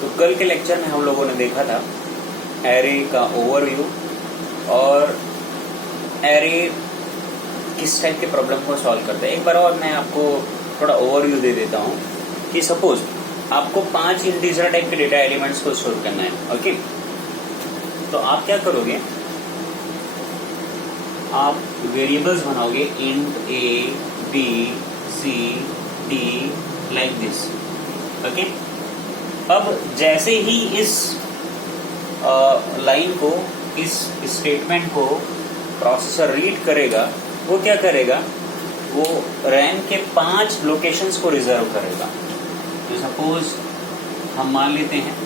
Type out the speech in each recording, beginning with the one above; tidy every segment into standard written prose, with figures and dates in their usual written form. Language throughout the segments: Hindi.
तो कल के लेक्चर में हम लोगों ने देखा था एरे का ओवरव्यू और एरे किस टाइप के प्रॉब्लम को सॉल्व करता है। एक बार और मैं आपको थोड़ा ओवरव्यू दे देता हूँ कि सपोज आपको 5 इंटीजर टाइप के डेटा एलिमेंट्स को स्टोर करना है। ओके, तो आप क्या करोगे, आप वेरिएबल्स बनाओगे int a b c d like this. Okay, अब जैसे ही इस लाइन को, इस स्टेटमेंट को प्रोसेसर रीड करेगा, वो क्या करेगा, वो रैम के 5 लोकेशंस को रिजर्व करेगा। तो सपोज हम मान लेते हैं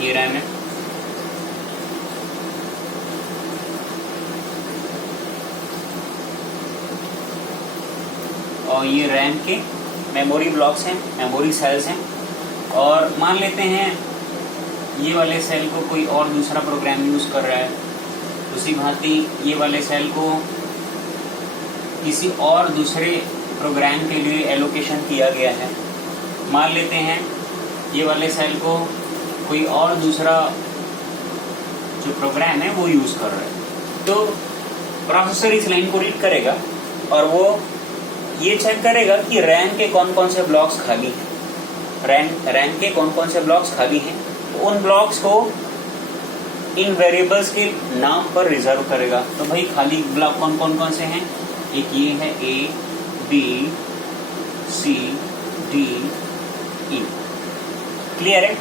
ये रैम है, और ये रैम के मेमोरी ब्लॉक्स हैं, मेमोरी सेल्स हैं, और मान लेते हैं ये वाले सेल को कोई और दूसरा प्रोग्राम यूज कर रहा है, उसी भांति ये वाले सेल को किसी और दूसरे प्रोग्राम के लिए एलोकेशन किया गया है। मान लेते हैं ये वाले सेल को कोई और दूसरा जो प्रोग्राम है वो यूज कर रहा है। तो प्रोसेसर इस लाइन को रीड करेगा और वो ये चेक करेगा कि रैम के कौन कौन से ब्लॉक्स खाली हैं, रैम के कौन कौन से ब्लॉक्स खाली हैं। तो उन ब्लॉक्स को इन वेरिएबल्स के नाम पर रिजर्व करेगा। तो भाई खाली ब्लॉक कौन कौन कौन से हैं, एक ये है A B C D E। Clear है?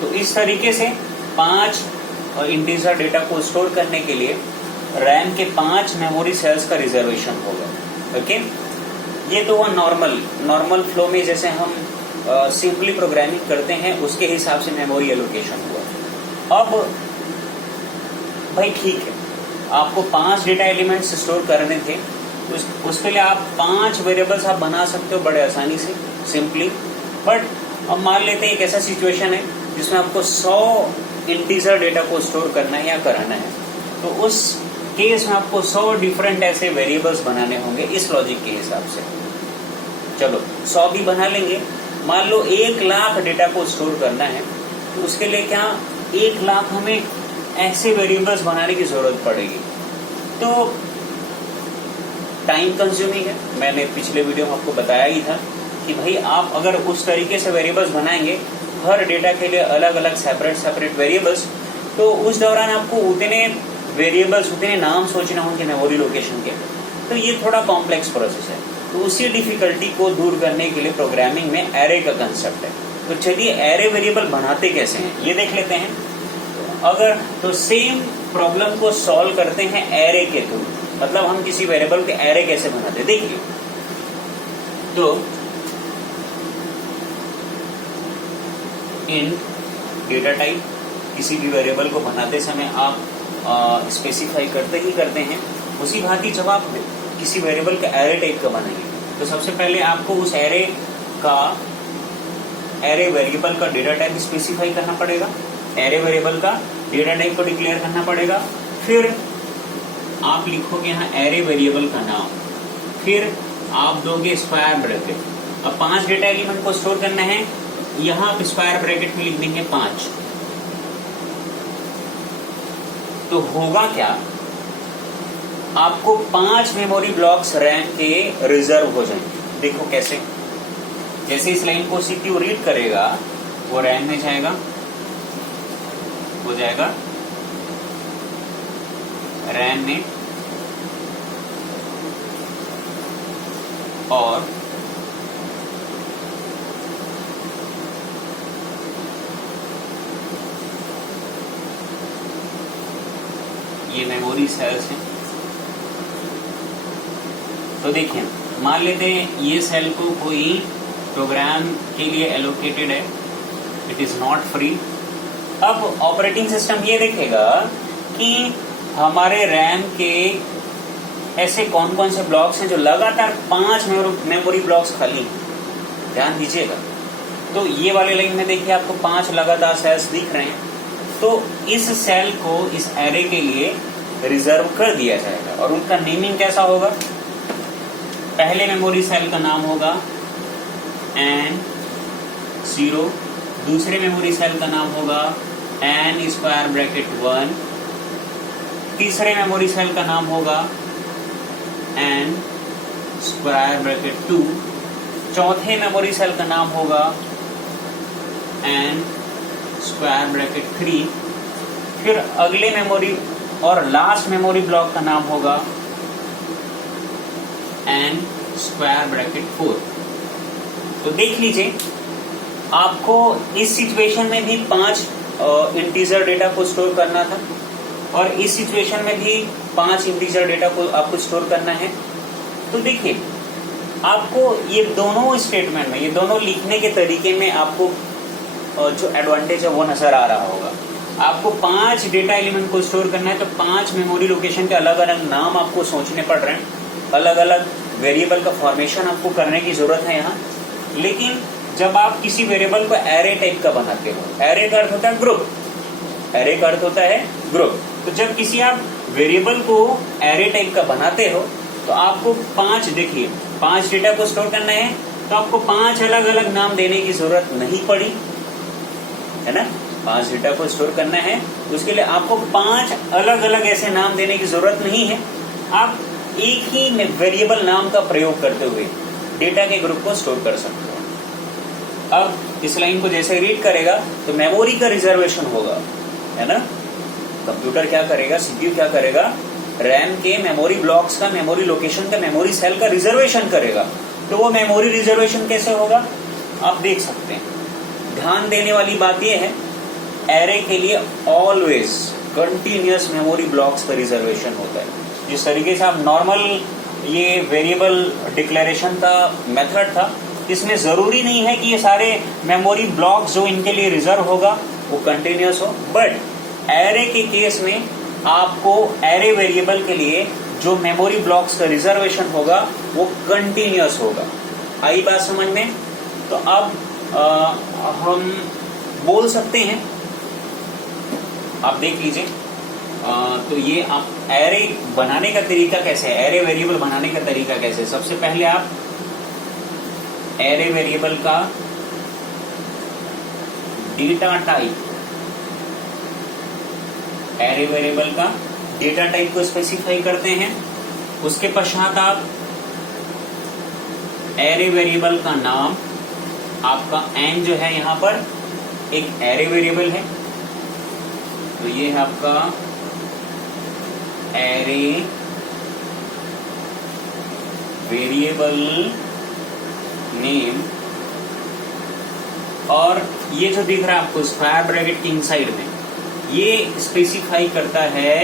तो इस तरीके से 5 इंटीजर डेटा को स्टोर करने के लिए रैम के 5 मेमोरी सेल्स का रिजर्वेशन होगा। ओके, ये तो हुआ नॉर्मल फ्लो में जैसे हम सिंपली प्रोग्रामिंग करते हैं उसके हिसाब से मेमोरी एलोकेशन हुआ। अब भाई ठीक है, आपको 5 डेटा एलिमेंट्स स्टोर करने थे, उसके लिए आप 5 वेरिएबल्स आप बना सकते हो बड़े आसानी से, सिंपली। बट अब मान लेते हैं एक ऐसा सिचुएशन है जिसमें आपको 100 इंटीजर डेटा को स्टोर करना है या कराना है, तो उस केस में आपको 100 डिफरेंट ऐसे वेरिएबल्स बनाने होंगे इस लॉजिक के हिसाब से। चलो 100 भी बना लेंगे। मान लो 1 लाख डेटा को स्टोर करना है, तो उसके लिए क्या 1 लाख हमें ऐसे वेरिएबल्स बनाने की जरूरत पड़ेगी। तो टाइम कंज्यूमिंग है। मैंने पिछले वीडियो में आपको बताया ही था कि भाई आप अगर उस तरीके से वेरिएबल्स बनाएंगे हर डेटा के लिए अलग अलग सेपरेट वेरिएबल्स, तो उस दौरान आपको उतने वेरिएबल्स, उतने नाम सोचना होंगे मेमोरी लोकेशन के। तो ये थोड़ा कॉम्प्लेक्स प्रोसेस है। तो उसी डिफिकल्टी को दूर करने के लिए प्रोग्रामिंग में एरे का कंसेप्ट है। तो चलिए एरे वेरिएबल बनाते कैसे हैं ये देख लेते हैं। तो सेम प्रॉब्लम को सॉल्व करते हैं एरे के थ्रू, मतलब हम किसी वेरिएबल के एरे कैसे बनाते हैं देखिए। तो इंट डेटा टाइप, किसी भी वेरिएबल को बनाते समय आप स्पेसिफाई करते हैं। उसी भांति जब आप किसी वेरिएबल का एरे टाइप का बनाएंगे, तो सबसे पहले आपको उस एरे वेरिएबल का डेटा टाइप स्पेसिफाई करना पड़ेगा, एरे वेरिएबल का डेटा टाइप को डिक्लेयर करना पड़ेगा। फिर आप लिखोगे यहाँ एरे वेरिएबल का नाम, फिर आप दोगे स्क्वायर ब्रैकेट। अब 5 डेटा एलिमेंट को स्टोर करना है, यहाँ आप स्क्वायर ब्रैकेट में लिख देंगे 5। तो होगा क्या, आपको 5 मेमोरी ब्लॉक्स रैम के रिजर्व हो जाएंगे। देखो कैसे, जैसे इस लाइन को सीपीयू रीड करेगा वो रैम में जाएगा, हो जाएगा रैम में, और ये मेमोरी सेल्स हैं। तो देखिए मान लेते हैं ये सेल को कोई प्रोग्राम के लिए एलोकेटेड है, इट इज नॉट फ्री। अब ऑपरेटिंग सिस्टम ये देखेगा कि हमारे रैम के ऐसे कौन कौन से ब्लॉक्स हैं जो लगातार 5 मेमोरी ब्लॉक्स खाली हैं। ध्यान दीजिएगा, तो ये वाले लाइन में देखिए आपको 5 लगातार सेल्स दिख रहे हैं। तो इस सेल को इस एरे के लिए रिजर्व कर दिया जाएगा, और उनका नेमिंग कैसा होगा, पहले मेमोरी सेल का नाम होगा N0, दूसरे मेमोरी सेल का नाम होगा n स्क्वायर ब्रैकेट 1, तीसरे मेमोरी सेल का नाम होगा n स्क्वायर ब्रैकेट 2, चौथे मेमोरी सेल का नाम होगा n स्क्वायर ब्रैकेट 3, फिर अगले मेमोरी और लास्ट मेमोरी ब्लॉक का नाम होगा n स्क्वायर ब्रैकेट 4। तो देख लीजिए, आपको इस सिचुएशन में भी 5 इंटीजर डेटा को स्टोर करना था और इस सिचुएशन में भी 5 इंटीजर डेटा को आपको स्टोर करना है। तो देखिए, आपको ये दोनों स्टेटमेंट में, ये दोनों लिखने के तरीके में आपको जो एडवांटेज है वो नजर आ रहा होगा। आपको 5 डेटा एलिमेंट को स्टोर करना है तो 5 मेमोरी लोकेशन के अलग अलग नाम आपको सोचने पड़ रहे हैं, अलग अलग वेरिएबल का फॉर्मेशन आपको करने की जरूरत है यहाँ। लेकिन जब आप किसी वेरिएबल को एरे टाइप का बनाते हो, एरे का अर्थ होता है ग्रुप, एरे का अर्थ होता है ग्रुप, तो जब किसी आप वेरिएबल को एरे टाइप का बनाते हो तो आपको 5, देखिए 5 डेटा को स्टोर करना है तो आपको 5 अलग अलग नाम देने की जरूरत नहीं पड़ी, है ना। 5 डेटा को स्टोर करना है उसके लिए आपको 5 अलग अलग ऐसे नाम देने की जरूरत नहीं है। आप एक ही वेरिएबल नाम का प्रयोग करते हुए डेटा के ग्रुप को स्टोर कर सकते हो। अब इस लाइन को जैसे रीड करेगा तो मेमोरी का रिजर्वेशन होगा, है ना। कंप्यूटर क्या करेगा, सीपीयू क्या करेगा, रैम के मेमोरी ब्लॉक्स का, मेमोरी लोकेशन का, मेमोरी सेल का रिजर्वेशन करेगा। तो वो मेमोरी रिजर्वेशन कैसे होगा आप देख सकते हैं। ध्यान देने वाली बात यह है, एरे के लिए ऑलवेज कंटिन्यूअस मेमोरी ब्लॉक्स का रिजर्वेशन होता है। जिस तरीके से आप नॉर्मल ये वेरिएबल डिक्लेरेशन का मेथड था, इसमें जरूरी नहीं है कि ये सारे मेमोरी ब्लॉक्स जो इनके लिए रिजर्व होगा वो कंटिन्यूअस हो, बट एरे के केस में आपको एरे वेरिएबल के लिए जो मेमोरी ब्लॉक्स का रिजर्वेशन होगा वो कंटिन्यूअस होगा। आई बात समझ में। तो अब हम बोल सकते हैं, आप देख लीजिए, तो ये आप एरे बनाने का तरीका कैसे है, एरे वेरिएबल बनाने का तरीका कैसे। सबसे पहले आप एरे वेरिएबल का डेटा टाइप, एरे वेरिएबल का डेटा टाइप को स्पेसिफाई करते हैं। उसके पश्चात आप एरे वेरिएबल का नाम, आपका n जो है यहाँ पर एक एरे वेरिएबल है, तो ये है आपका एरे वेरिएबल नेम, और ये जो दिख रहा है आपको स्क्वायर ब्रैकेट के इनसाइड में, ये स्पेसिफाई करता है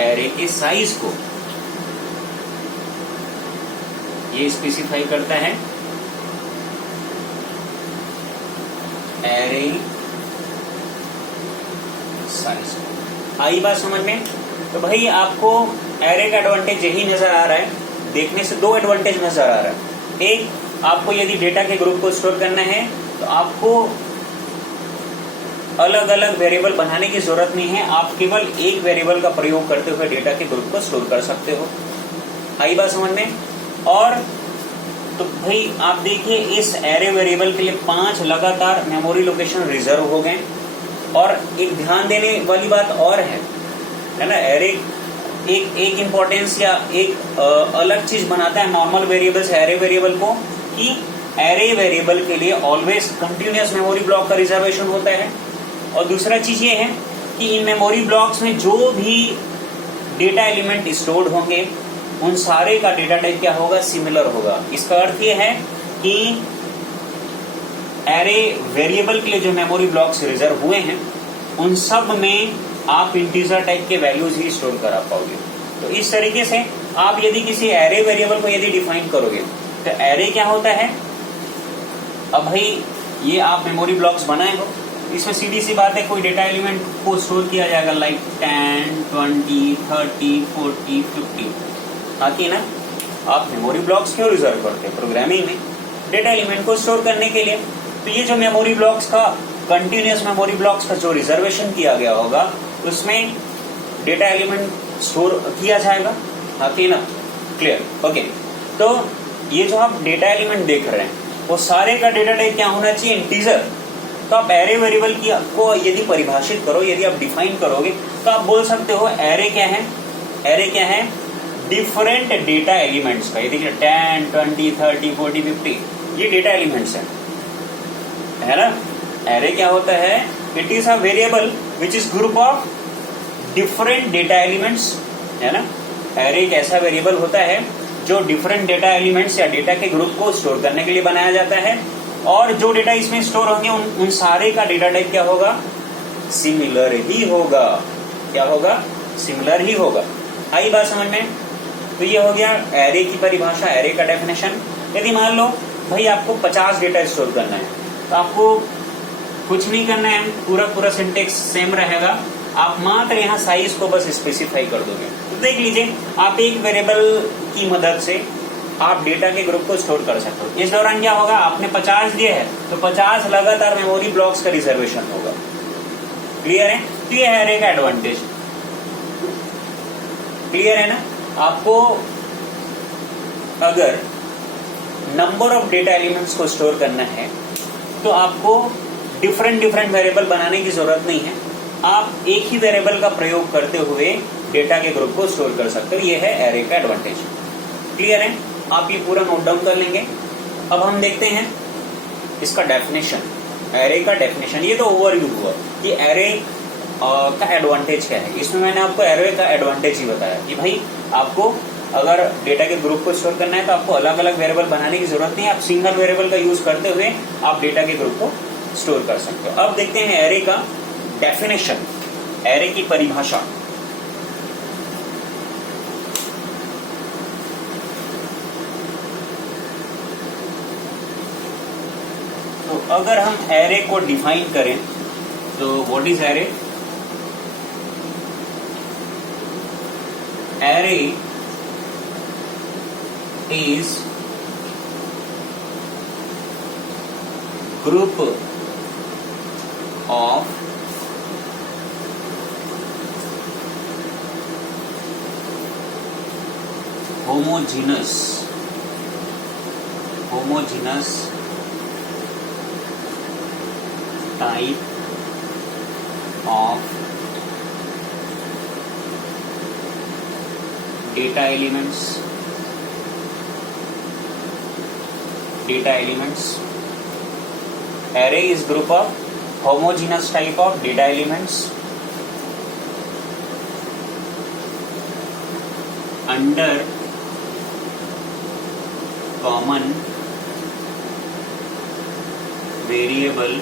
एरे के साइज को, ये स्पेसिफाई करता है एरे साइज। आई बात समझ में। तो भाई आपको एरे का एडवांटेज यही नजर आ रहा है, देखने से 2 एडवांटेज नजर आ रहा है। एक, आपको यदि डेटा के ग्रुप को स्टोर करना है तो आपको अलग अलग वेरिएबल बनाने की जरूरत नहीं है, आप केवल एक वेरिएबल का प्रयोग करते हुए डेटा के ग्रुप को स्टोर कर सकते हो। आई बात समझ में। और तो भाई आप देखिए, इस एरे वेरिएबल के लिए 5 लगातार मेमोरी लोकेशन रिजर्व हो गए। और एक ध्यान देने वाली बात और है ना, एरे एक इंपॉर्टेंस या एक अलग चीज बनाता है नॉर्मल वेरिएबल से एरे वेरिएबल को, कि एरे वेरिएबल के लिए ऑलवेज कंटिन्यूअस मेमोरी ब्लॉक का रिजर्वेशन होता है। और दूसरा चीज ये है कि इन मेमोरी ब्लॉक्स में जो भी डेटा एलिमेंट स्टोर्ड होंगे उन सारे का डेटा टाइप क्या होगा, सिमिलर होगा। इसका अर्थ ये है कि एरे वेरिएबल के लिए जो मेमोरी ब्लॉक्स रिजर्व हुए हैं उन सब में आप इंटीजर टाइप के वैल्यूज ही स्टोर करा पाओगे। तो इस तरीके से आप यदि किसी एरे वेरिएबल को यदि डिफाइन करोगे तो एरे क्या होता है। अब भाई ये आप मेमोरी ब्लॉक्स बनाए हो, इसमें सीधी सी बात है, कोई डेटा एलिमेंट को स्टोर किया जाएगा लाइक 10, 20, 30, 40, 50, ताकि ना आप मेमोरी ब्लॉक्स क्यों रिजर्व करते हैं प्रोग्रामिंग में, डेटा एलिमेंट को स्टोर करने के लिए। तो ये जो मेमोरी ब्लॉक्स का, कंटिन्यूअस मेमोरी ब्लॉक्स का जो रिजर्वेशन किया गया होगा उसमें डेटा एलिमेंट स्टोर किया जाएगा, ताकि ना, क्लियर, ओके। तो ये जो आप डेटा एलिमेंट देख रहे हैं वो सारे का डेटा टाइप क्या होना चाहिए, इंटीजर। तो आप एरे वेरिएबल की को यदि परिभाषित करो, यदि आप डिफाइन करोगे तो आप बोल सकते हो एरे क्या है, एरे क्या है, डिफरेंट डेटा एलिमेंट्स का। ये देखिए 10, 20, 30, 40, 50 ये डेटा एलिमेंट्स है ना। एरे क्या होता है, it is a variable which is group of different data elements, है ना। एरे एक ऐसा वेरिएबल होता है जो डिफरेंट डेटा एलिमेंट्स या डेटा के ग्रुप को स्टोर करने के लिए बनाया जाता है, और जो डेटा इसमें स्टोर होंगे उन सारे का डेटा टाइप क्या होगा, सिमिलर ही होगा। क्या होगा, सिमिलर ही होगा। आई बात समझ में। तो ये हो गया एरे की परिभाषा, एरे का डेफिनेशन। यदि मान लो भाई आपको 50 डेटा स्टोर करना है तो आपको कुछ नहीं करना है, पूरा सिंटेक्स सेम रहेगा, आप मात्र यहाँ साइज को बस स्पेसिफाई कर दोगे। तो देख लीजिए, आप एक वेरिएबल की मदद से आप डेटा के ग्रुप को स्टोर कर सकते हो। इस दौरान क्या होगा, आपने 50 दिए है तो 50 लगातार मेमोरी ब्लॉक्स का रिजर्वेशन होगा। क्लियर है। तो ये है एरे का एडवांटेज। क्लियर है ना। आपको अगर नंबर ऑफ डेटा एलिमेंट्स को स्टोर करना है तो आपको डिफरेंट वेरिएबल बनाने की जरूरत नहीं है, आप एक ही वेरिएबल का प्रयोग करते हुए डेटा के ग्रुप को स्टोर कर सकते हो। ये है एरे का एडवांटेज। क्लियर है। आप ये पूरा नोट डाउन कर लेंगे। अब हम देखते हैं इसका डेफिनेशन, एरे का डेफिनेशन। ये तो ओवरव्यू हुआ कि एरे का एडवांटेज क्या है। इसमें मैंने आपको एरे का एडवांटेज ही बताया कि भाई आपको अगर डेटा के ग्रुप को स्टोर करना है तो आपको अलग अलग वेरिएबल बनाने की जरूरत नहीं है, आप सिंगल वेरिएबल का यूज करते हुए आप डेटा के ग्रुप को स्टोर कर सकते हो। अब देखते हैं एरे का डेफिनेशन, एरे की परिभाषा। तो अगर हम एरे को डिफाइन करें तो what is array? Array is group of homogeneous type of data elements array is group of homogeneous type of data elements under common variable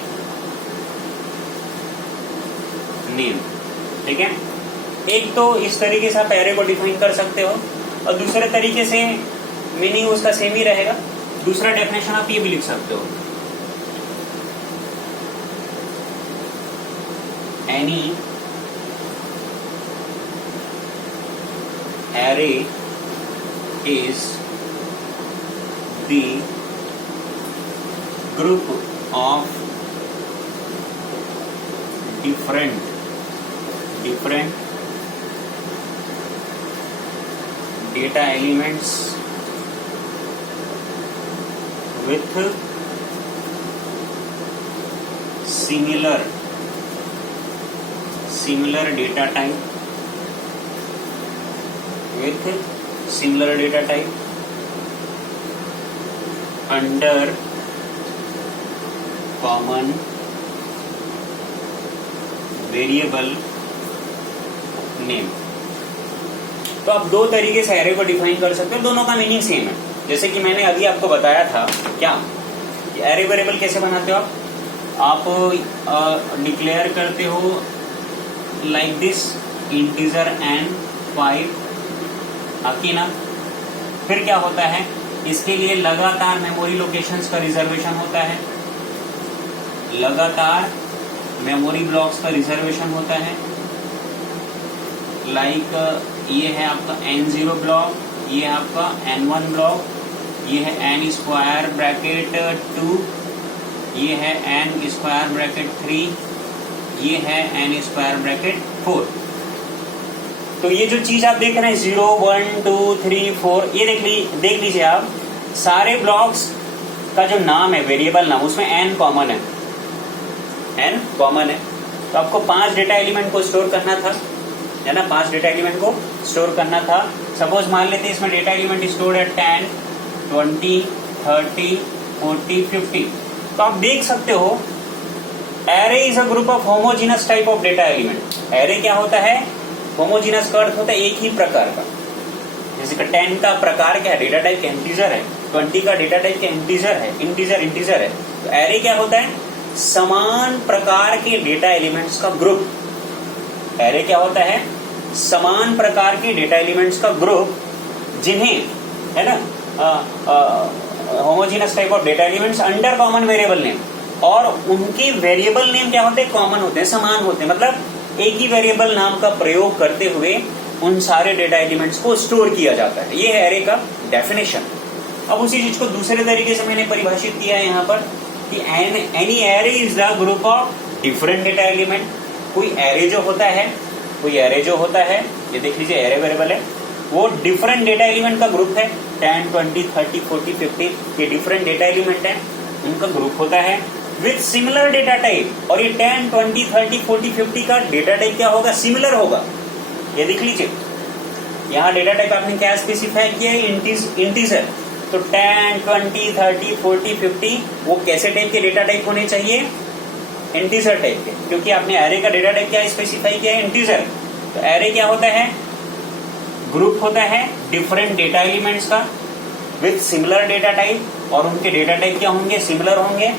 name। ठीक है। एक तो इस तरीके से आप एरे को डिफाइन कर सकते हो और दूसरे तरीके से मीनिंग उसका सेम ही रहेगा। दूसरा डेफिनेशन आप ये भी लिख सकते हो, any array is the group of different data elements with similar data type under common variable name। तो आप दो तरीके से एरे को डिफाइन कर सकते हो, दोनों का मीनिंग सेम है। जैसे कि मैंने अभी आपको बताया था क्या कि एरे वेरिएबल कैसे बनाते हो आप डिक्लेयर करते हो लाइक दिस इंटीजर n 5 ना। फिर क्या होता है, इसके लिए लगातार मेमोरी लोकेशंस का रिजर्वेशन होता है, लगातार मेमोरी ब्लॉक्स का रिजर्वेशन होता है। लाइक ये है आपका n0 ब्लॉक, ये है आपका n1 ब्लॉक, ये है n स्क्वायर ब्रैकेट 2, ये है n स्क्वायर ब्रैकेट 3, ये है n स्क्वायर ब्रैकेट 4। तो ये जो चीज आप देख रहे हैं 0 1 2 3 4, ये देख लीजिए आप, सारे ब्लॉक्स का जो नाम है वेरिएबल नाम, उसमें n कॉमन है। है ना, कॉमन है। तो आपको 5 डेटा एलिमेंट को स्टोर करना था, है ना, 5 डेटा एलिमेंट को स्टोर करना था। सपोज मान लेते हैं इसमें डेटा एलिमेंट स्टोर है 10, 20, 30, 40, 50। तो आप देख सकते हो array is a group of homogeneous type of data element. Array क्या होता है? होमोजीनस का अर्थ होता है एक ही प्रकार का। जैसे कि 10 का प्रकार क्या है? डेटा टाइप का इंटीजर है। 20 का डेटा टाइप का इंटीजर है, इंटीजर है। तो एरे क्या होता है? समान प्रकार के डेटा एलिमेंट्स का ग्रुप। एरे क्या होता है? समान प्रकार के डेटा एलिमेंट्स का ग्रुप जिन्हें, है ना, homogeneous type of data elements under common variable name, और उनके वेरिएबल नेम क्या होते हैं? कॉमन होते हैं, समान होते हैं। मतलब एक ही वेरिएबल नाम का प्रयोग करते हुए उन सारे डेटा एलिमेंट्स को स्टोर किया जाता है। ये है एरे का डेफिनेशन। अब उसी चीज को दूसरे तरीके से मैंने परिभाषित किया है यहाँ पर कि any array is the group of different data element. कोई एरे जो होता है, ये देख लीजिए एरे वेरिएबल है, वो डिफरेंट डेटा एलिमेंट का ग्रुप है। 10, 20, 30, 40, 50 ये डिफरेंट डेटा एलिमेंट है, उनका ग्रुप होता है विथ सिमिलर डेटा टाइप। और ये 10, 20, 30, 40, 50 का डेटा टाइप क्या होगा? सिमिलर होगा। ये देख लीजिए यहाँ डेटा टाइप आपने क्या स्पेसिफाई किया है? इंटीजर। तो 10, 20, 30, 40, 50 वो कैसे टाइप के डेटा टाइप होने चाहिए? इंटीजर टाइप के, क्योंकि आपने एरे का डेटा टाइप क्या स्पेसिफाई किया है? इंटीजर। तो एरे क्या होता है? ग्रुप होता है डिफरेंट डेटा एलिमेंट्स का विथ सिमिलर डेटा टाइप, और उनके डेटा टाइप क्या होंगे? सिमिलर होंगे,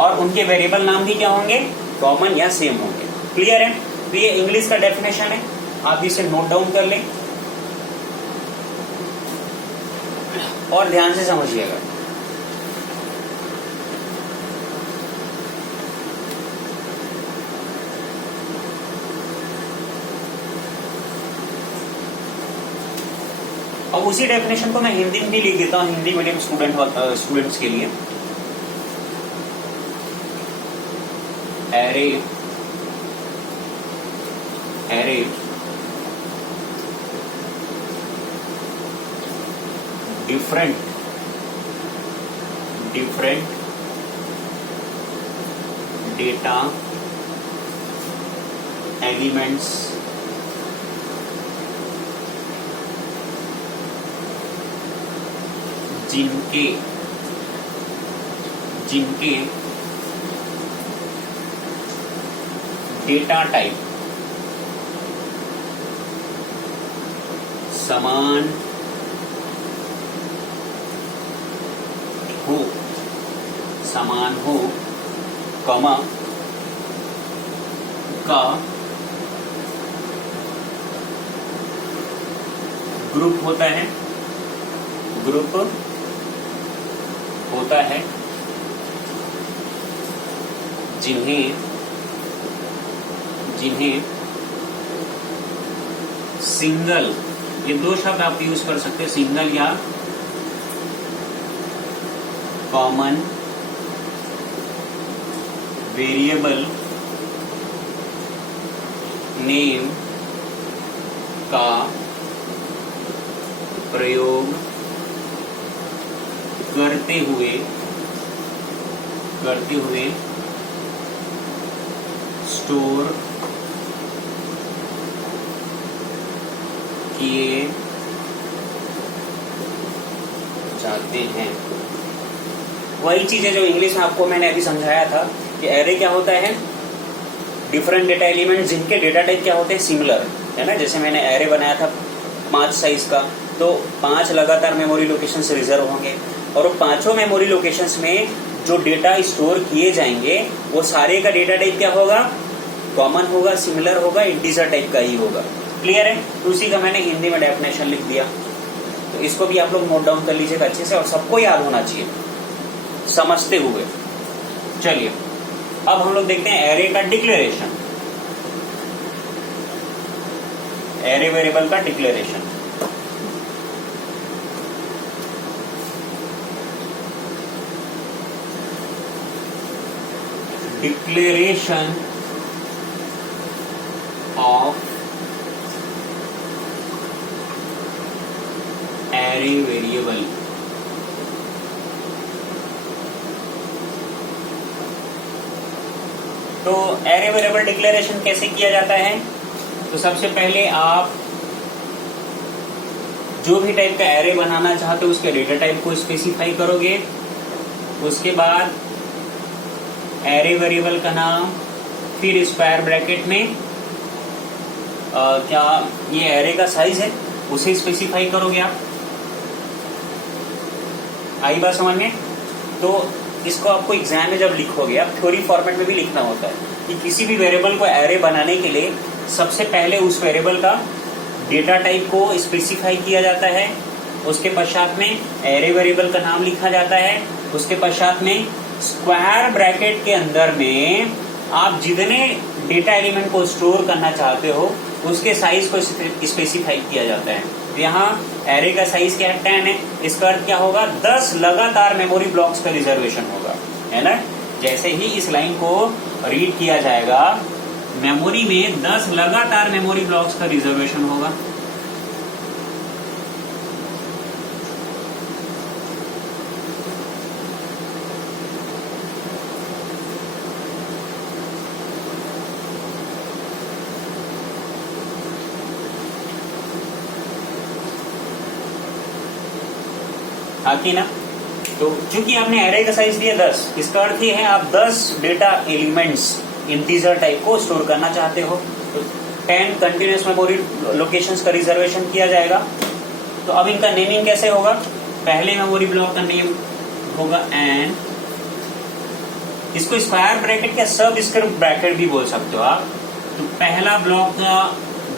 और उनके वेरिएबल नाम भी क्या होंगे? कॉमन या सेम होंगे। क्लियर है? तो ये इंग्लिश का डेफिनेशन है, आप इसे नोट डाउन कर लें और ध्यान से समझिएगा। अब उसी डेफिनेशन को मैं हिंदी में भी लिख देता हूं, हिंदी मीडियम स्टूडेंट्स के लिए। एरे डिफरेंट डेटा एलिमेंट्स जिनके डेटा टाइप समान हो, कॉमा का ग्रुप होता है, जिन्हें सिंगल, ये दो शब्द आप यूज कर सकते हैं, सिंगल या कॉमन वेरिएबल नेम का प्रयोग करते हुए स्टोर किए जाते हैं। वही चीज है जो इंग्लिश में आपको मैंने अभी समझाया था कि एरे क्या होता है? डिफरेंट डेटा एलिमेंट जिनके डेटा टाइप क्या होते हैं? सिमिलर, है ना। जैसे मैंने एरे बनाया था 5 साइज का, तो 5 लगातार मेमोरी लोकेशंस रिजर्व होंगे, और वो 5 मेमोरी लोकेशंस में जो डेटा स्टोर किए जाएंगे वो सारे का डेटा टाइप क्या होगा? कॉमन होगा, सिमिलर होगा, इंटीजर टाइप का ही होगा। क्लियर है? तो उसी का मैंने हिंदी में डेफिनेशन लिख दिया, तो इसको भी आप लोग नोट डाउन कर लीजिएगा अच्छे से, और सबको याद होना चाहिए समझते हुए। चलिए अब हम लोग देखते हैं एरे का डिक्लेरेशन, एरे वेरिएबल का declaration. Declaration of array variable. तो एरे वेरिएबल डिक्लेरेशन कैसे किया जाता है? तो सबसे पहले आप जो भी टाइप का एरे बनाना चाहते हो उसके डेटा टाइप को स्पेसिफाई करोगे। उसके बाद एरे वेरिएबल का नाम, फिर स्क्वायर ब्रैकेट में क्या ये एरे का साइज है उसे स्पेसिफाई करोगे आप। आई बात समझ में? तो इसको आपको एग्जाम में जब लिखोगे, आप थ्योरी फॉर्मेट में भी लिखना होता है कि किसी भी वेरिएबल को एरे बनाने के लिए सबसे पहले उस वेरिएबल का डेटा टाइप को स्पेसिफाई किया जाता है, उसके पश्चात में एरे वेरिएबल का नाम लिखा जाता है, उसके पश्चात में स्क्वायर ब्रैकेट के अंदर में आप जितने डेटा एलिमेंट को स्टोर करना चाहते हो उसके साइज को स्पेसिफाई किया जाता है। तो यहाँ एरे का साइज क्या है? 10 है। इसका अर्थ क्या होगा? 10 लगातार मेमोरी ब्लॉक्स का रिजर्वेशन होगा, है ना। जैसे ही इस लाइन को रीड किया जाएगा, मेमोरी में 10 लगातार मेमोरी ब्लॉक्स का रिजर्वेशन होगा। हाँ कि ना? तो चूंकि आपने एरे का साइज दिया 10, इसका अर्थ ये है आप 10 डेटा एलिमेंट्स इंटीजर टाइप को स्टोर करना चाहते हो, तो 10 कंटिन्यूअस मेमोरी लोकेशंस का रिजर्वेशन किया जाएगा। तो अब इनका नेमिंग कैसे होगा? पहले मेमोरी ब्लॉक का नेम होगा एन, इसको स्क्वायर ब्रैकेट या सब स्क्रिप्ट ब्रैकेट भी बोल सकते हो आप। तो पहला ब्लॉक का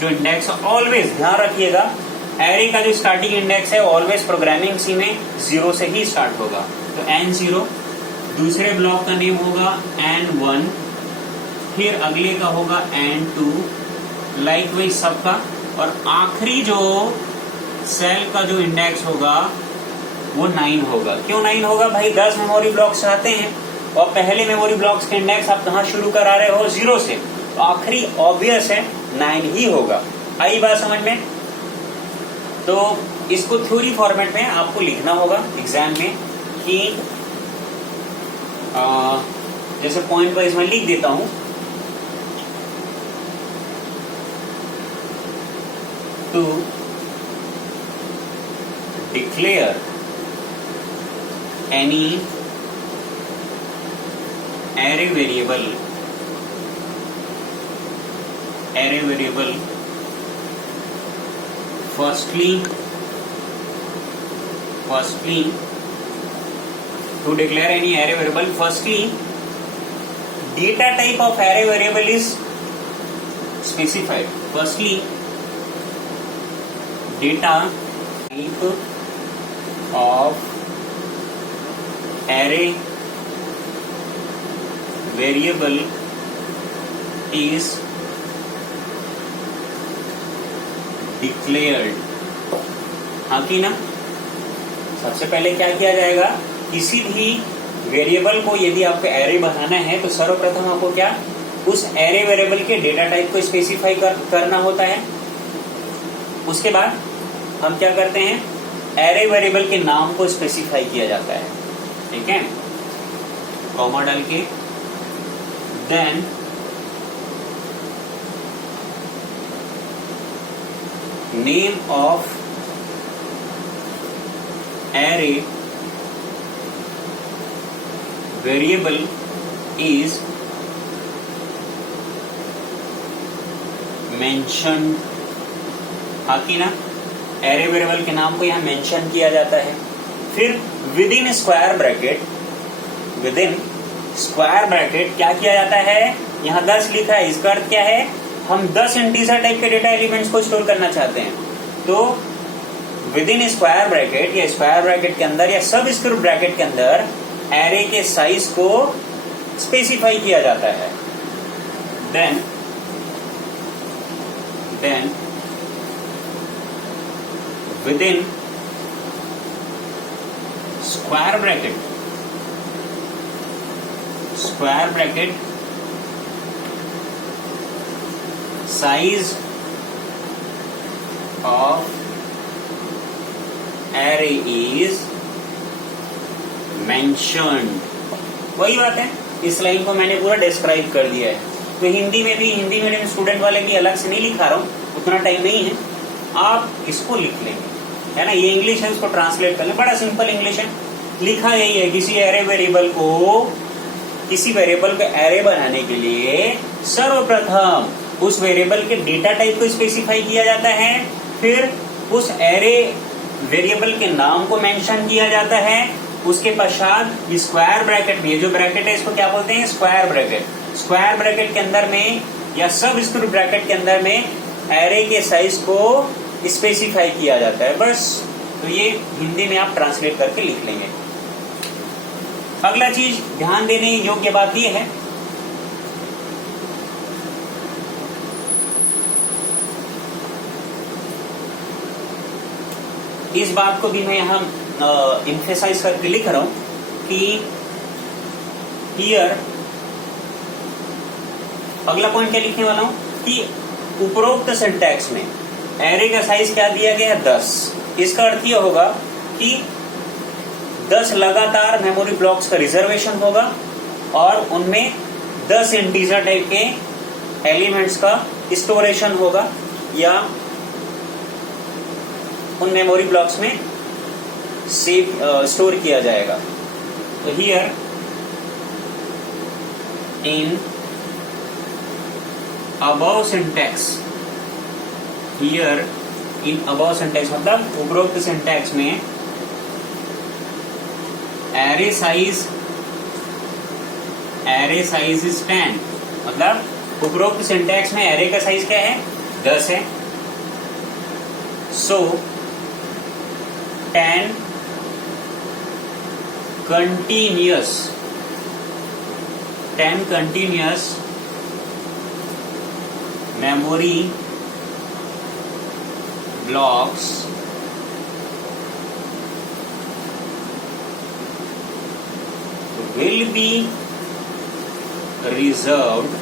जो इंडेक्स, ऑलवेज ध्यान रखिएगा एरे का जो स्टार्टिंग इंडेक्स है ऑलवेज प्रोग्रामिंग सी में 0 से ही स्टार्ट होगा, तो n0। दूसरे ब्लॉक का नेम होगा n1, फिर अगले का होगा n2, लाइकवाइज सबका, और आखिरी जो सेल का जो इंडेक्स होगा वो 9 होगा। क्यों 9 होगा भाई? 10 मेमोरी ब्लॉक्स आते हैं और पहले मेमोरी ब्लॉक्स के इंडेक्स आप कहाँ शुरू करा रहे हो? 0 से, तो आखिरी ऑब्वियस है 9 ही होगा। आई बात समझ में? तो इसको थ्योरी फॉर्मेट में आपको लिखना होगा एग्जाम में कि जैसे पॉइंट वाइज मैं लिख देता हूं। To declare any array variable firstly to declare any array variable, firstly data type of array variable is specified. Firstly data type of array variable is declared. हाँ कि ना? सबसे पहले क्या किया जाएगा? किसी भी वेरिएबल को यदि आपको एरे बनाना है तो सर्वप्रथम आपको क्या उस एरे वेरिएबल के डेटा टाइप को स्पेसिफाई करना होता है। उसके बाद हम क्या करते हैं? एरे वेरिएबल के नाम को स्पेसिफाई किया जाता है, ठीक है, कॉमा डाल के। Then name of array variable is mentioned। हाँ कि ना? एरे वेरिएबल के नाम को यहाँ मेंशन किया जाता है। फिर विदिन स्क्वायर ब्रैकेट क्या किया जाता है? यहाँ 10 लिखा है, इसका अर्थ क्या है? हम 10 इंटीजर टाइप के डेटा एलिमेंट्स को स्टोर करना चाहते हैं, तो विदिन स्क्वायर ब्रैकेट या स्क्वायर ब्रैकेट के अंदर या सब स्क्रिप्ट ब्रैकेट के अंदर एरे के साइज को स्पेसिफाई किया जाता है। Then within square bracket size of array is mentioned। वही बात है, इस लाइन को मैंने पूरा डिस्क्राइब कर दिया है। तो हिंदी में भी हिंदी मीडियम स्टूडेंट वाले की अलग से नहीं लिखा रहा हूँ, उतना टाइम नहीं है, आप इसको लिख लेंगे, है ना। ये इंग्लिश है, उसको ट्रांसलेट कर लें, बड़ा सिंपल इंग्लिश है। लिखा यही है, किसी एरे वेरिएबल को एरे बनाने के लिए सर्वप्रथम उस वेरिएबल के डेटा टाइप को स्पेसिफाई किया जाता है, फिर उस एरे वेरिएबल के नाम को मेंशन किया जाता है, उसके पश्चात स्क्वायर ब्रैकेट में, ये जो ब्रैकेट है इसको क्या बोलते हैं, स्क्वायर ब्रैकेट। स्क्वायर ब्रैकेट के अंदर में या सब स्क्वायर ब्रैकेट के अंदर में एरे के साइज को स्पेसिफाई किया जाता है, बस। तो ये हिंदी में आप ट्रांसलेट करके लिख लेंगे। अगला चीज ध्यान देने योग्य बात यह है, इस बात को भी मैं यहां एम्फेसाइज करके लिख रहा हूं कि हियर, अगला पॉइंट क्या लिखने वाला हूं कि उपरोक्त सिंटैक्स में एरे का साइज क्या दिया गया है, 10। इसका अर्थ यह होगा कि 10 लगातार मेमोरी ब्लॉक्स का रिजर्वेशन होगा और उनमें 10 इंटीजर टाइप के एलिमेंट्स का स्टोरेशन होगा या उन मेमोरी ब्लॉक्स में स्टोर किया जाएगा। तो here in above syntax, here in above syntax मतलब उपरोक्त सिंटैक्स में एरे साइज इज 10, मतलब उपरोक्त सिंटैक्स में एरे का साइज क्या है, 10 है। सो 10 continuous memory blocks will be reserved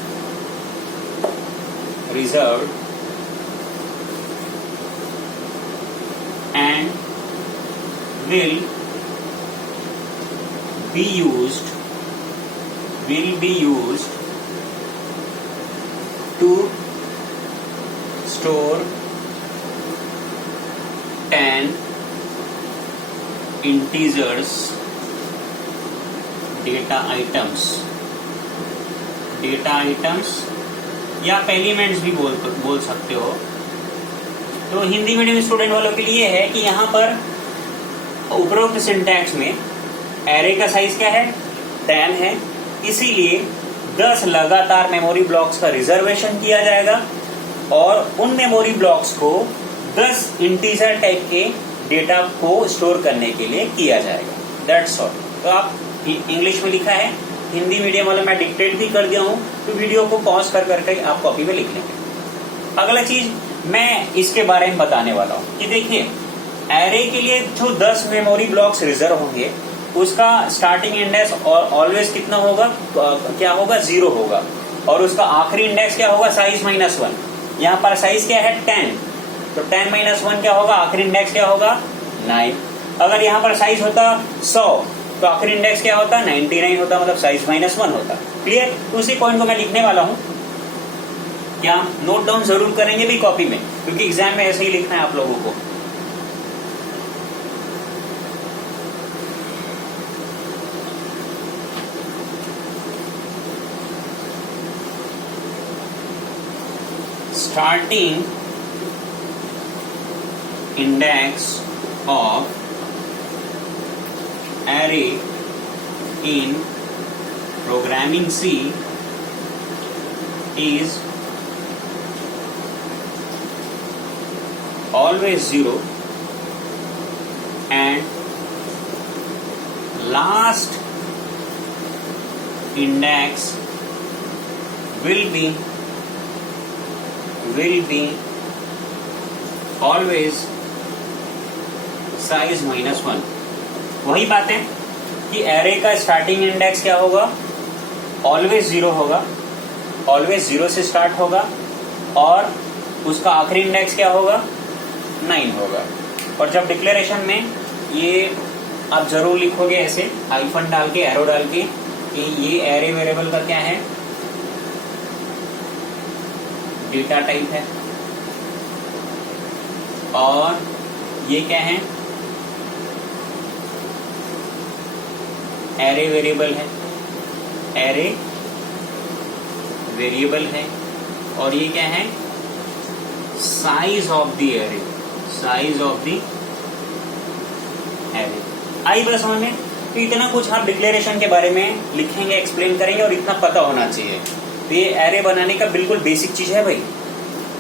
and will be used to store 10 integers data items या एलिमेंट्स भी बोल सकते हो। तो हिंदी मीडियम स्टूडेंट वालों के लिए है कि यहाँ पर उपरोक्त सिंटैक्स में एरे का साइज क्या है, 10 है, इसीलिए 10 लगातार मेमोरी ब्लॉक्स का रिजर्वेशन किया जाएगा और उन मेमोरी ब्लॉक्स को 10 इंटीजर टाइप के डेटा को स्टोर करने के लिए किया जाएगा। That's all. तो आप इंग्लिश में लिखा है, हिंदी मीडियम वाला मैं डिक्टेट भी कर दिया हूं, तो वीडियो को पॉज कर करके आप कॉपी में लिख लेंगे। अगला चीज मैं इसके बारे में बताने वाला हूं कि देखिए, एरे के लिए जो 10 मेमोरी ब्लॉक्स रिजर्व होंगे उसका स्टार्टिंग इंडेक्स और ऑलवेज कितना होगा, क्या होगा, 0 होगा, और उसका आखिरी इंडेक्स क्या होगा, साइज -1। यहाँ पर साइज क्या है, 10, तो 10 - 1 क्या होगा, आखिरी इंडेक्स क्या होगा, 9। अगर यहाँ पर साइज होता 100 तो आखिरी इंडेक्स क्या होता, 99 होता, मतलब साइज -1 होता। क्लियर। तो उसी पॉइंट को मैं लिखने वाला हूं, क्या नोट डाउन जरूर करेंगे भी कॉपी में, क्योंकि एग्जाम में ऐसे ही लिखना है आप लोगों को। Starting index of array in programming C is always 0 and last index will be always size -1। वही बात है कि एरे का स्टार्टिंग इंडेक्स क्या होगा, ऑलवेज 0 होगा, ऑलवेज 0 से स्टार्ट होगा, और उसका आखिरी इंडेक्स क्या होगा, 9 होगा। और जब डिक्लेरेशन में ये आप जरूर लिखोगे ऐसे हाइफन डाल के, एरो डाल के, कि ये एरे वेरिएबल का क्या है, डेटा टाइप है, और ये क्या है, एरे वेरिएबल है, एरे वेरिएबल है, और ये क्या है, size of the array, size of the array. आई बस समझ में। तो इतना कुछ आप डिक्लेरेशन के बारे में लिखेंगे, एक्सप्लेन करेंगे, और इतना पता होना चाहिए। तो ये एरे बनाने का बिल्कुल बेसिक चीज है भाई,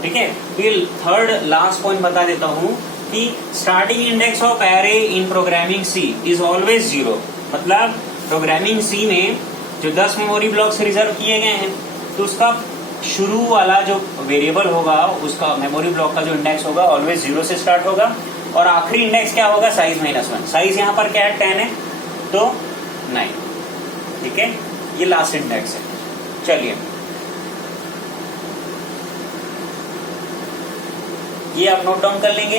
ठीक है। तो ये थर्ड लास्ट पॉइंट बता देता हूं कि starting index of array in programming C is always 0। मतलब प्रोग्रामिंग सी में जो 10 मेमोरी ब्लॉक्स रिजर्व किए गए हैं, तो उसका शुरू वाला जो वेरिएबल होगा, उसका मेमोरी ब्लॉक का जो इंडेक्स होगा ऑलवेज 0 से स्टार्ट होगा, और आखिरी इंडेक्स क्या होगा, साइज -1। साइज यहाँ पर क्या है, 10 है, तो 9, ठीक है। ये लास्ट इंडेक्स है। चलिए ये आप नोट डाउन कर लेंगे।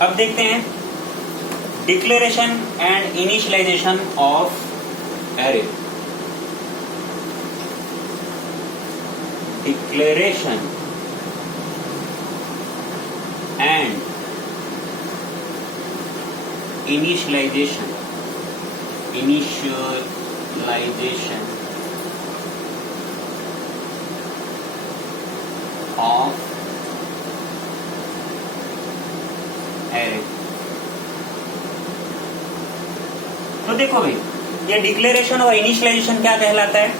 अब देखते हैं declaration and initialisation of array. Declaration and initialisation of array. तो देखो भाई, ये डिक्लेरेशन और इनिशियलाइजेशन क्या कहलाता है,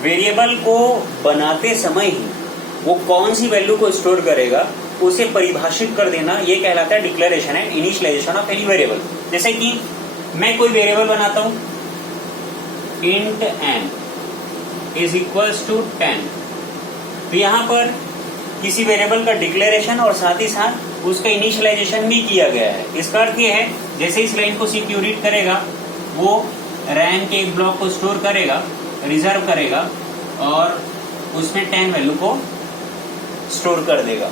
वेरिएबल को बनाते समय ही वो कौन सी वैल्यू को स्टोर करेगा उसे परिभाषित कर देना, ये कहलाता है declaration and initialisation of any variable. जैसे कि मैं कोई वेरिएबल बनाता हूं, int n is equals to 10, तो यहां पर किसी वेरिएबल का डिक्लेरेशन और साथ ही साथ उसका इनिशियलाइजेशन भी किया गया है। इसका अर्थ ये है, जैसे इस लाइन को CPU रीड करेगा, वो रैम के एक ब्लॉक को स्टोर करेगा, रिजर्व करेगा, और उसमें 10 वैल्यू को स्टोर कर देगा।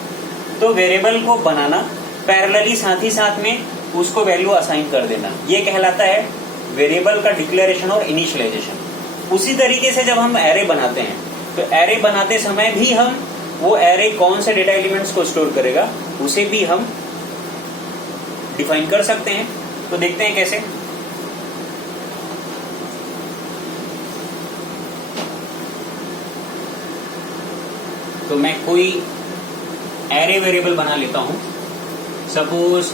तो वेरिएबल को बनाना, पैरेलली साथ ही साथ में उसको वैल्यू असाइन कर देना, ये कहलाता है वेरिएबल का डिक्लेरेशन और इनिशियलाइजेशन। उसी तरीके से जब हम एरे बनाते हैं, तो एरे बनाते समय भी हम वो एरे कौन से डेटा एलिमेंट्स को स्टोर करेगा उसे भी हम डिफाइन कर सकते हैं। तो देखते हैं कैसे। तो मैं कोई एरे वेरिएबल बना लेता हूं। सपोज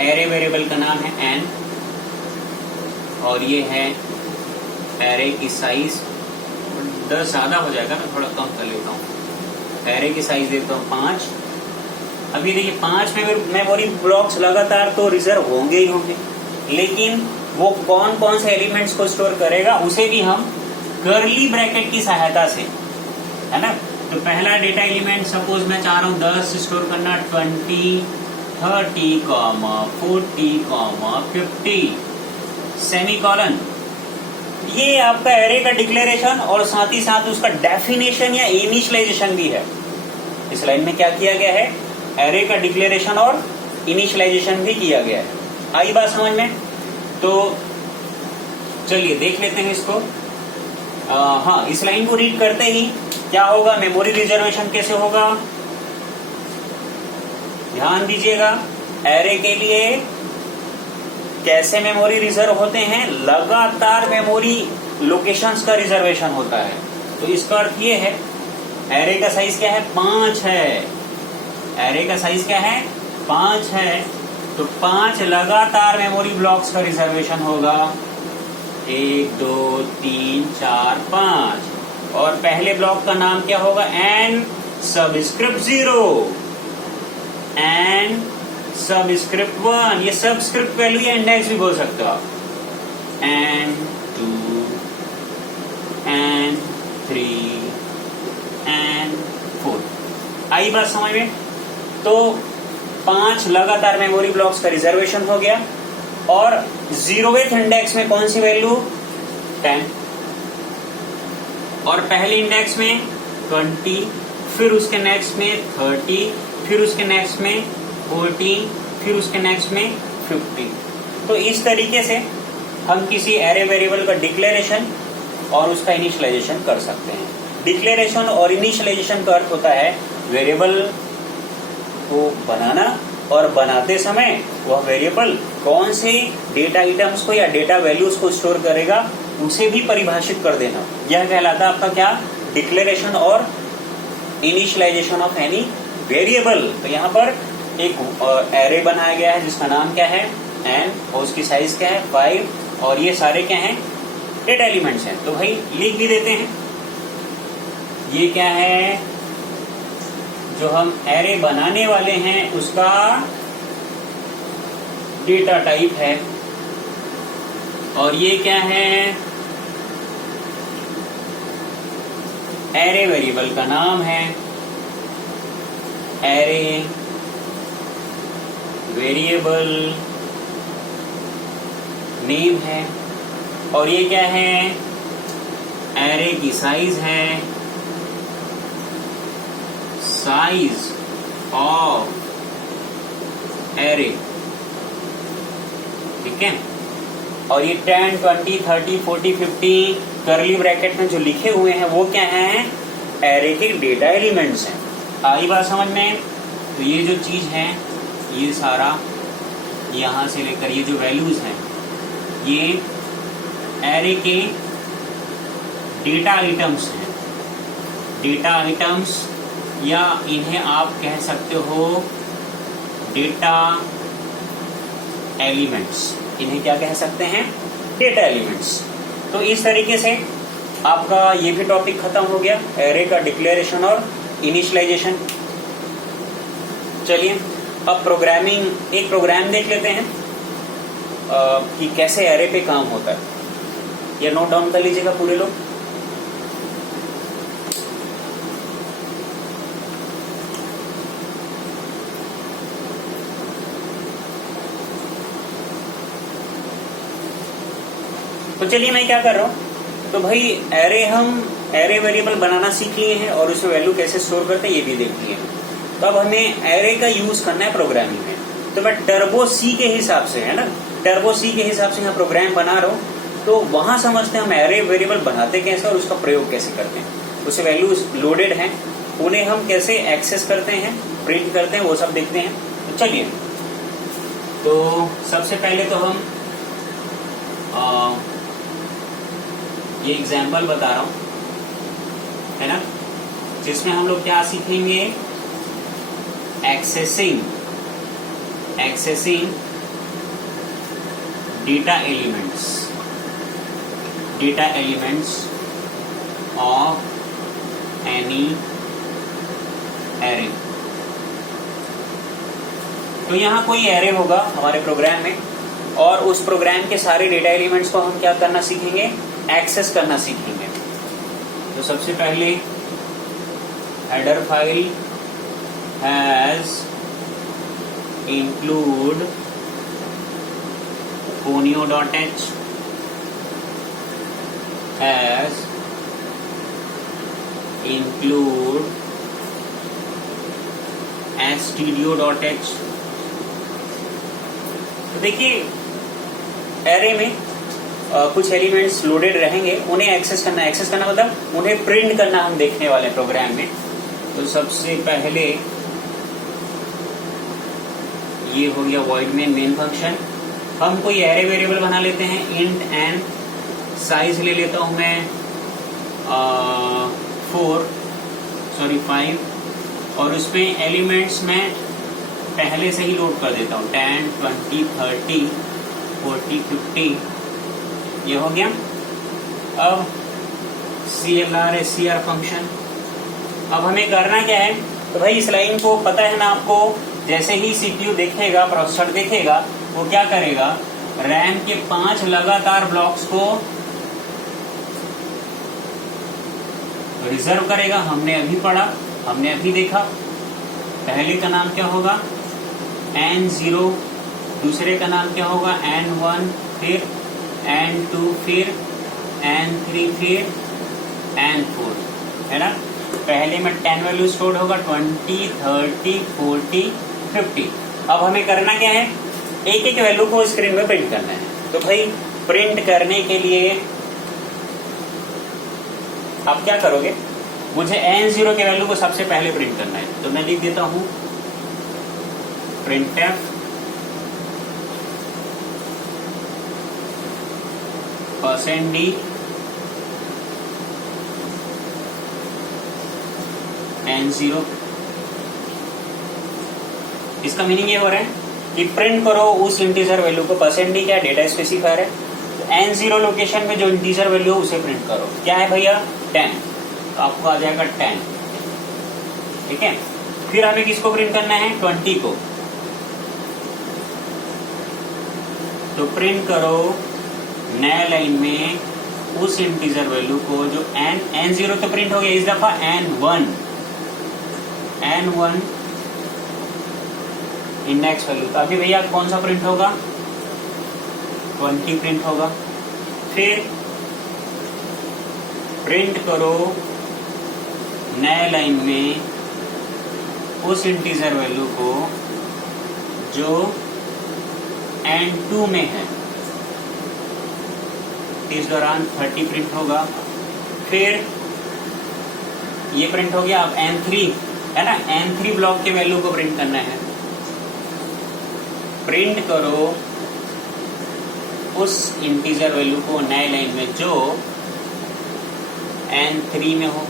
एरे वेरिएबल का नाम है n, और ये है एरे की साइज, 10 ज्यादा हो जाएगा, मैं थोड़ा कम कर लेता हूं। एरे की साइज देता हूं 5। अभी देखिए 5 मेमोरी ब्लॉक्स लगातार तो रिजर्व होंगे ही होंगे, लेकिन वो कौन कौन से एलिमेंट्स को स्टोर करेगा उसे भी हम कर्ली ब्रैकेट की सहायता से, है ना। तो पहला डेटा एलिमेंट सपोज मैं चाह रहा हूं 10 स्टोर करना, 20, 30, 40, 50, सेमीकोलन। ये आपका एरे का डिक्लेरेशन और साथ ही साथ उसका डेफिनेशन या इनिशियलाइजेशन भी है। इस लाइन में क्या किया गया है, एरे का डिक्लेरेशन और इनिशियलाइजेशन भी किया गया है। आई बात समझ में। तो चलिए देख लेते हैं इसको। हाँ, इस लाइन को रीड करते ही क्या होगा, मेमोरी रिजर्वेशन कैसे होगा, ध्यान दीजिएगा। एरे के लिए कैसे मेमोरी रिजर्व होते हैं, लगातार मेमोरी लोकेशंस का रिजर्वेशन होता है। तो इसका अर्थ ये है, एरे का साइज क्या है, 5 है। एरे का साइज क्या है, 5 है। तो 5 लगातार मेमोरी ब्लॉक्स का रिजर्वेशन होगा, 1, 2, 3, 4, 5। और पहले ब्लॉक का नाम क्या होगा, n सबस्क्रिप्ट 0, n सबस्क्रिप्ट 1। ये सबस्क्रिप्ट वैल्यू या इंडेक्स भी बोल सकते हो आप। n2, n3, n4। आई बात समझ में। तो 5 लगातार मेमोरी ब्लॉक्स का रिजर्वेशन हो गया, और 0वें इंडेक्स में कौन सी वैल्यू, 10। और पहले इंडेक्स में 20, फिर उसके नेक्स्ट में 30, फिर उसके नेक्स्ट में 40, फिर उसके नेक्स्ट में 50। तो इस तरीके से हम किसी एरे वेरिएबल का डिक्लेरेशन और उसका इनिशियलाइजेशन कर सकते हैं। डिक्लेरेशन और इनिशियलाइजेशन का अर्थ होता है वेरिएबल को बनाना और बनाते समय वह वेरिएबल कौन से डेटा आइटम्स को या डेटा वैल्यूज को स्टोर करेगा उसे भी परिभाषित कर देना। यह कहलाता है आपका क्या? डिक्लेरेशन और इनिशियलाइजेशन ऑफ एनी वेरिएबल। तो यहाँ पर एक एरे बनाया गया है जिसका नाम क्या है? n, और उसकी साइज क्या है? 5, और ये सारे क्या हैं? डेटा एलिमेंट्स हैं। तो भाई लिख भी देते हैं। ये क्या है? जो हम एरे बनाने वाले हैं उसका डेटा टाइप है। और ये क्या है? एरे वेरिएबल का नाम है। एरे वेरिएबल नेम है। और ये क्या है? एरे की साइज है। साइज ऑफ एरे, ठीक है। और ये 10, 20, 30, 40, 50 करली ब्रैकेट में जो लिखे हुए हैं वो क्या हैं? एरे के डेटा एलिमेंट्स हैं। आई बात समझ में? तो ये जो चीज है, ये सारा यहां से लेकर ये जो वैल्यूज हैं ये एरे के डेटा आइटम्स हैं। डेटा आइटम्स, या इन्हें आप कह सकते हो डेटा एलिमेंट्स। इन्हें क्या कह सकते हैं? Data elements. तो इस तरीके से आपका ये भी टॉपिक खत्म हो गया, एरे का डिक्लेरेशन और इनिशियलाइजेशन। चलिए अब प्रोग्रामिंग, एक प्रोग्राम देख लेते हैं कि कैसे एरे पे काम होता है। ये नोट डाउन कर लीजिएगा पूरे लोग। तो चलिए मैं क्या कर रहा हूं, तो भाई एरे वेरिएबल बनाना सीख लिए हैं और उसमें वैल्यू कैसे स्टोर करते हैं ये भी देख लिए। तो अब हमें एरे का यूज करना है प्रोग्रामिंग में। तो मैं टर्बो सी के हिसाब से, है ना, टर्बो सी के हिसाब से यहाँ प्रोग्राम बना रहा हूँ। तो वहां समझते हैं हम एरे वेरिएबल बनाते कैसे और उसका प्रयोग कैसे करते हैं। उससे वैल्यूज लोडेड हैं, उन्हें हम कैसे एक्सेस करते हैं, प्रिंट करते हैं, वो सब देखते हैं। तो चलिए, तो सबसे पहले तो हम ये एग्जाम्पल बता रहा हूं, है ना, जिसमें हम लोग क्या सीखेंगे? Accessing data elements of any array. तो यहां कोई एरे होगा हमारे प्रोग्राम में, और उस प्रोग्राम के सारे डेटा एलिमेंट्स को हम क्या करना सीखेंगे? एक्सेस करना सीखेंगे। तो सबसे पहले header file has include conio.h, has include stdio.h। तो देखिए एरे में कुछ एलिमेंट्स लोडेड रहेंगे, उन्हें एक्सेस करना मतलब उन्हें प्रिंट करना हम देखने वाले प्रोग्राम में। तो सबसे पहले ये हो गया वॉइड मेन फंक्शन। हम कोई एरे वेरिएबल बना लेते हैं, इंट एन, साइज ले लेता हूं मैं 5, और उसमें एलिमेंट्स में पहले से ही लोड कर देता हूं 10, 20, 30, 40, 50। ये हो गया। अब CLR SCR फंक्शन। अब हमें करना क्या है? तो भाई इस लाइन को पता है ना आपको, जैसे ही CPU देखेगा, प्रोसेसर देखेगा, वो क्या करेगा? रैम के 5 लगातार ब्लॉक्स को रिजर्व करेगा। हमने अभी पढ़ा, हमने अभी देखा। पहले का नाम क्या होगा? N0, दूसरे का नाम क्या होगा? N1, फिर N2, फिर N3, फिर N4 है ना। पहले में 10 वैल्यू स्टोर होगा, 20, 30, 40, 50। अब हमें करना क्या है, एक एक वैल्यू को स्क्रीन में प्रिंट करना है। तो भाई प्रिंट करने के लिए आप क्या करोगे, मुझे N0 के वैल्यू को सबसे पहले प्रिंट करना है। तो मैं लिख देता हूं printf %d N0। इसका मीनिंग ये हो रहा है कि प्रिंट करो उस इंटीजर वैल्यू को। %d क्या डेटा स्पेसिफायर है, तो N0 लोकेशन में जो इंटीजर वैल्यू है उसे प्रिंट करो। क्या है भैया 10, तो आपको आ जाएगा 10। ठीक है, फिर हमें किसको प्रिंट करना है, 20 को। तो प्रिंट करो नया लाइन में उस इंटीजर वैल्यू को जो N0 तो प्रिंट हो गया, इस दफा N1 इंडेक्स वैल्यू। तो अभी भैया कौन सा प्रिंट होगा, 20 प्रिंट होगा। फिर प्रिंट करो नए लाइन में उस इंटीजर वैल्यू को जो N2 में है, इस दौरान 30 प्रिंट होगा। फिर ये प्रिंट हो गया। अब N3 है ना, N3 ब्लॉक के वैल्यू को प्रिंट करना है। प्रिंट करो उस इंटीजर वैल्यू को नए लाइन में जो N3 में हो,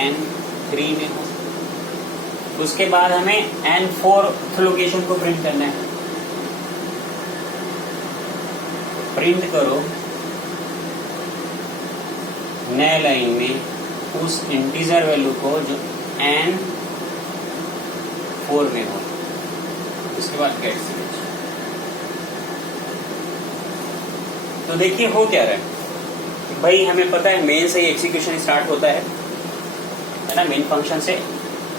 N3 में हो। उसके बाद हमें N4 लोकेशन को प्रिंट करना है। प्रिंट करो नए लाइन में उस इंटीजर वैल्यू को जो N4 में हो। उसके बाद गेट स्विच। तो देखिए हो क्या रहा है भाई, हमें पता है मेन से ही एग्जीक्यूशन स्टार्ट होता है ना। मेन फंक्शन से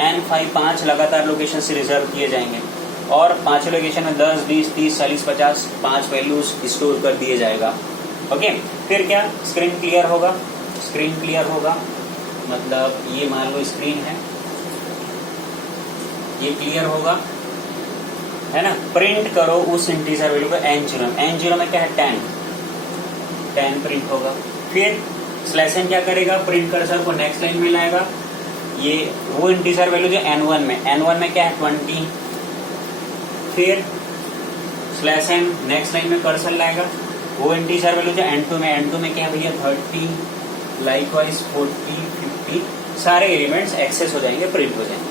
N5 5 लगातार लोकेशन से रिजर्व किए जाएंगे और 5 लोकेशन में 10, 20, 30, 40, 50 5 वैल्यूज स्टोर कर दिए जाएगा। ओके, फिर क्या स्क्रीन क्लियर होगा। स्क्रीन क्लियर होगा मतलब ये मान लो स्क्रीन है, ये क्लियर होगा है ना। प्रिंट करो उस इंटीजर वैल्यू को N0 में क्या है 10 प्रिंट होगा। फिर /n क्या करेगा, प्रिंट कर्सर को नेक्स्ट लाइन में लाएगा। ये वो इंटीजर वैल्यू जो N1 में क्या है 20। फिर /n नेक्स्ट लाइन में कर्सर लाएगा। वो इंटीजर वैल्यू जो N2 में क्या है भैया 30, लाइकवाइज 40, 50 सारे एलिमेंट्स एक्सेस हो जाएंगे, प्रिंट हो जाएंगे।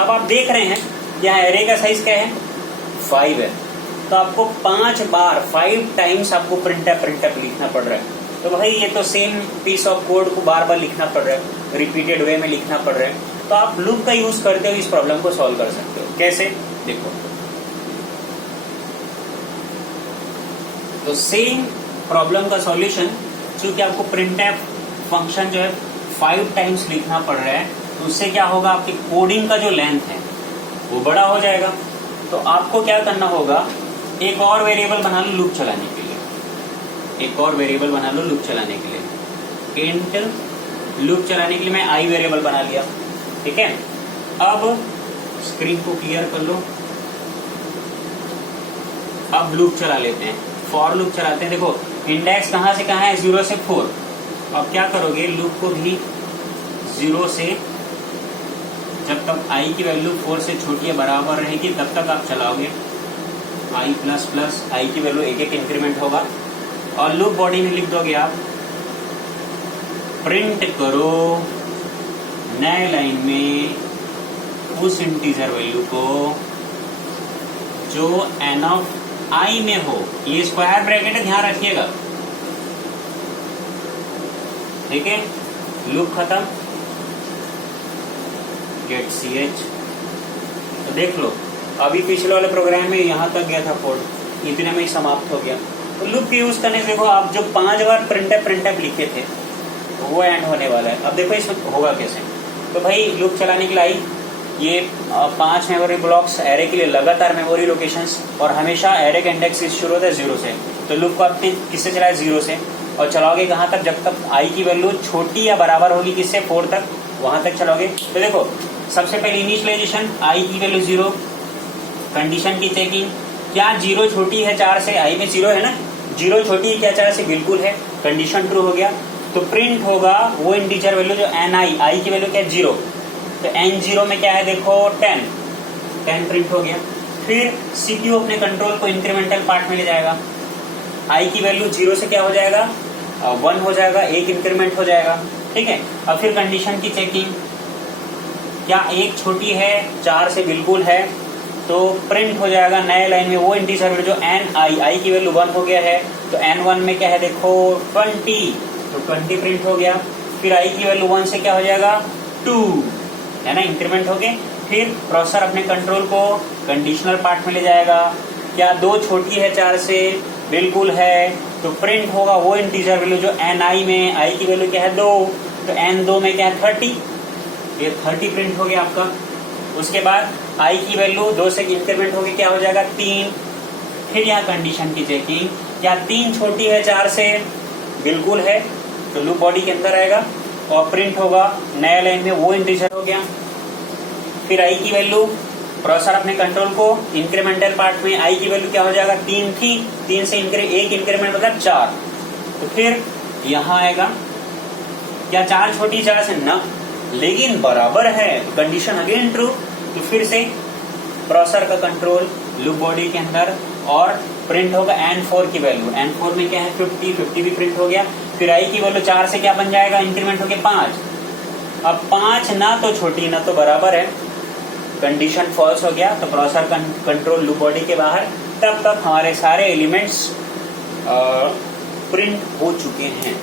अब आप देख रहे हैं यहाँ एरे का साइज क्या है 5 है, तो आपको 5 बार 5 टाइम्स आपको प्रिंटफ लिखना पड़ रहा है। तो भाई ये तो सेम पीस ऑफ कोड को बार बार लिखना पड़ रहा है, रिपीटेड वे में लिखना पड़ रहा है। तो आप लूप का यूज करते हो इस प्रॉब्लम को सॉल्व कर सकते हो। कैसे देखो, तो सेम प्रॉब्लम का सॉल्यूशन, क्योंकि आपको प्रिंटफ फंक्शन जो है 5 टाइम्स लिखना पड़ रहा है, तो उससे क्या होगा आपकी कोडिंग का जो लेंथ है वो बड़ा हो जाएगा। तो आपको क्या करना होगा, एक और वेरिएबल बना लो लूप चलाने के लिए। एक और वेरिएबल बना लो लूप चलाने के लिए। इंट लूप चलाने के लिए मैं आई वेरिएबल बना लिया। ठीक है, अब स्क्रीन को क्लियर कर लो। अब लूप चला लेते हैं, फॉर लूप चलाते हैं। देखो इंडेक्स कहां से कहां है 0 से 4। अब क्या करोगे, लूप को भी 0 से, जब तक i की वैल्यू 4 से छोटी या बराबर रहेगी तब तक आप चलाओगे। i प्लस प्लस i की वैल्यू एक एक इंक्रीमेंट होगा और लूप बॉडी में लिख दोगे आप प्रिंट करो नए लाइन में उस इंटीजर वैल्यू को जो n ऑफ i में हो। ये स्क्वायर ब्रैकेट है, ध्यान रखिएगा। ठीक है, लूप खत्म, गेट ch। तो देख लो अभी पिछले वाले प्रोग्राम में यहां तक गया था कोड, इतने में ही समाप्त हो गया। तो लूप के यूज करने से देखो आप जो 5 बार प्रिंटफ लिखे थे तो वो एंड होने वाला है। अब देखो इसमें होगा कैसे। तो भाई लूप चलाने के लिए आई ये 5 मेमोरी ब्लॉक्स एरे के लिए लगातार मेमोरी लोकेशंस, और हमेशा एरे का इंडेक्स शुरू होता है 0 से। तो लूप को आप किससे चलाए 0 से। और चलाओगे कहाँ तक, जब तक आई की वैल्यू छोटी या बराबर होगी किससे, 4 तक, वहां तक चलाओगे। तो देखो सबसे पहले इनिशियलाइजेशन, आई की वैल्यू 0, कंडीशन की चेकिंग, क्या 0 छोटी है 4 से, आई में 0 है ना, 0 छोटी है क्या 4 से, बिल्कुल है, कंडीशन ट्रू हो गया। तो प्रिंट होगा वो इंटीजर वैल्यू जो एन आई की वैल्यू क्या है 0, तो n0 में क्या है देखो 10 प्रिंट हो गया। फिर सीपीयू अपने कंट्रोल को इंक्रीमेंटल पार्ट में ले जाएगा, आई की वैल्यू 0 से क्या हो जाएगा 1 हो जाएगा, एक इंक्रीमेंट हो जाएगा, ठीक है। अब फिर कंडीशन की चेकिंग, क्या 1 छोटी है 4 से, बिल्कुल है, तो प्रिंट हो जाएगा नए लाइन में वो इंटीजर वैल्यू जो एन आई की वैल्यू 1 हो गया है, तो n1 में क्या है देखो 20, तो 20 प्रिंट हो गया। फिर आई की वैल्यू 1 से क्या हो जाएगा 2, है ना, इंक्रीमेंट हो गए। फिर प्रोसेसर अपने कंट्रोल को कंडीशनल पार्ट में ले जाएगा, क्या 2 छोटी है 4 से, बिल्कुल है, तो प्रिंट होगा वो इंटीजर वैल्यू जो एन आई में आई की वैल्यू क्या है 2, तो n2 में क्या है 30, ये 30 प्रिंट हो गया आपका। उसके बाद आई की वैल्यू 2 से इंक्रीमेंट होगी क्या हो जाएगा 3। फिर यहाँ कंडीशन की चेकिंग, क्या 3 छोटी है 4 से, बिल्कुल है, तो लूप बॉडी के अंदर आएगा और प्रिंट होगा नया लाइन में वो इंटीजर हो गया। फिर आई की वैल्यू प्रोसेसर अपने कंट्रोल को इंक्रीमेंटल पार्ट में, आई की वैल्यू क्या हो जाएगा 3 थी, 3 से एक इंक्रीमेंट मतलब 4, तो फिर यहाँ आएगा क्या 4 छोटी 4 से ना, लेकिन बराबर है, कंडीशन अगेन ट्रू, तो फिर से प्रोसेसर का कंट्रोल लूप बॉडी के अंदर और प्रिंट होगा n4 की वैल्यू, n4 में क्या है 50 भी प्रिंट हो गया। फिर आई की वैल्यू 4 से क्या बन जाएगा, इंक्रीमेंट हो गया 5, अब 5 ना तो छोटी ना तो बराबर है, कंडीशन फॉल्स हो गया, तो प्रोसेसर कंट्रोल लूप बॉडी के बाहर, तब तक हमारे सारे एलिमेंट्स प्रिंट हो चुके हैं।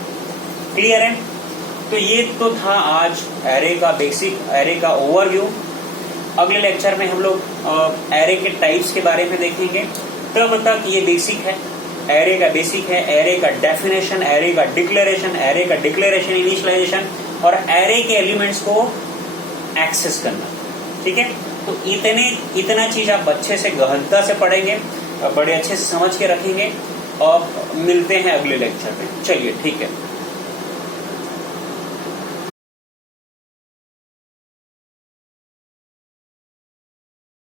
क्लियर है। तो ये तो था आज एरे का बेसिक, एरे का ओवरव्यू। अगले लेक्चर में हम लोग एरे के टाइप्स के बारे में देखेंगे। तब तक ये बेसिक है, एरे का बेसिक है, एरे का डेफिनेशन, एरे का डिक्लेरेशन, एरे का डिक्लेरेशन इनिशियलाइजेशन और एरे के एलिमेंट्स को एक्सेस करना, ठीक है। तो इतना चीज आप अच्छे से गहनता से पढ़ेंगे, बड़े अच्छे से समझ के रखेंगे और मिलते हैं अगले लेक्चर में। चलिए ठीक है।